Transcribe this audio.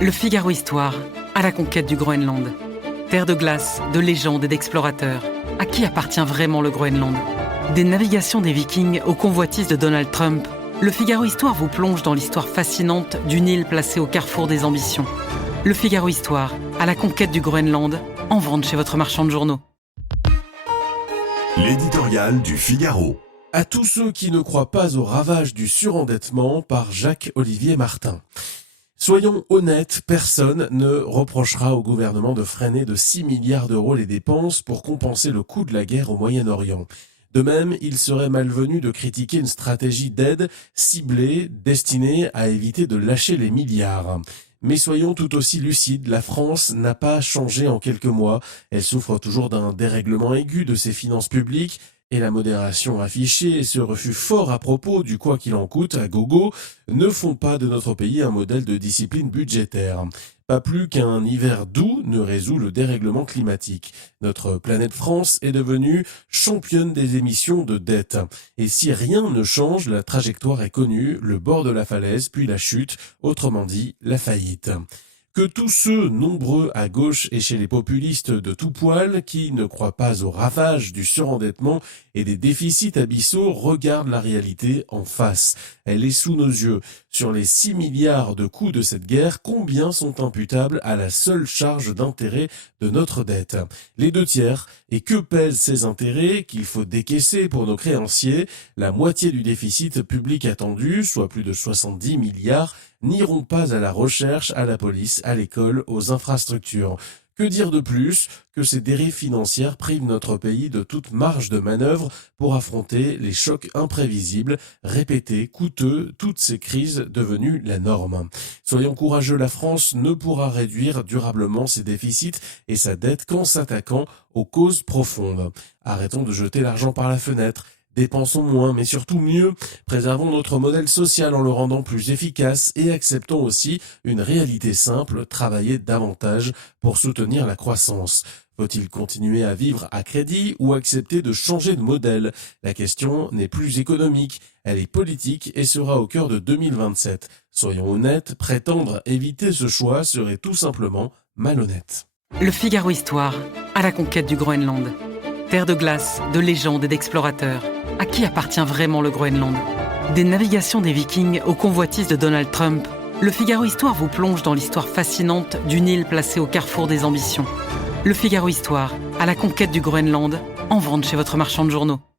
Le Figaro Histoire, à la conquête du Groenland. Terre de glace, de légendes et d'explorateurs. À qui appartient vraiment le Groenland? Des navigations des Vikings aux convoitises de Donald Trump, Le Figaro Histoire vous plonge dans l'histoire fascinante d'une île placée au carrefour des ambitions. Le Figaro Histoire, à la conquête du Groenland, en vente chez votre marchand de journaux. L'éditorial du Figaro. À tous ceux qui ne croient pas au ravage du surendettement par Jacques-Olivier Martin. Soyons honnêtes, personne ne reprochera au gouvernement de freiner de 6 milliards d'euros les dépenses pour compenser le coût de la guerre au Moyen-Orient. De même, il serait malvenu de critiquer une stratégie d'aide ciblée, destinée à éviter de lâcher les milliards. Mais soyons tout aussi lucides, la France n'a pas changé en quelques mois. Elle souffre toujours d'un dérèglement aigu de ses finances publiques. Et la modération affichée et ce refus fort à propos du quoi qu'il en coûte à gogo ne font pas de notre pays un modèle de discipline budgétaire. Pas plus qu'un hiver doux ne résout le dérèglement climatique. Notre planète France est devenue championne des émissions de dette. Et si rien ne change, la trajectoire est connue, le bord de la falaise, puis la chute, autrement dit la faillite. Que tous ceux nombreux à gauche et chez les populistes de tout poil qui ne croient pas au ravage du surendettement et des déficits abyssaux regardent la réalité en face. Elle est sous nos yeux. Sur les 6 milliards de coûts de cette guerre, combien sont imputables à la seule charge d'intérêt de notre dette? Les 2/3. Et que pèsent ces intérêts qu'il faut décaisser pour nos créanciers? La moitié du déficit public attendu, soit plus de 70 milliards, n'iront pas à la recherche, à la police, à l'école, aux infrastructures. Que dire de plus que ces dérives financières privent notre pays de toute marge de manœuvre pour affronter les chocs imprévisibles, répétés, coûteux, toutes ces crises devenues la norme. Soyons courageux, la France ne pourra réduire durablement ses déficits et sa dette qu'en s'attaquant aux causes profondes. Arrêtons de jeter l'argent par la fenêtre. Dépensons moins, mais surtout mieux. Préservons notre modèle social en le rendant plus efficace et acceptons aussi une réalité simple, travailler davantage pour soutenir la croissance. Faut-il continuer à vivre à crédit ou accepter de changer de modèle? La question n'est plus économique, elle est politique et sera au cœur de 2027. Soyons honnêtes, prétendre éviter ce choix serait tout simplement malhonnête. Le Figaro Histoire, à la conquête du Groenland. Terre de glace, de légendes et d'explorateurs. À qui appartient vraiment le Groenland? Des navigations des Vikings aux convoitises de Donald Trump, Le Figaro Histoire vous plonge dans l'histoire fascinante d'une île placée au carrefour des ambitions. Le Figaro Histoire, à la conquête du Groenland, en vente chez votre marchand de journaux.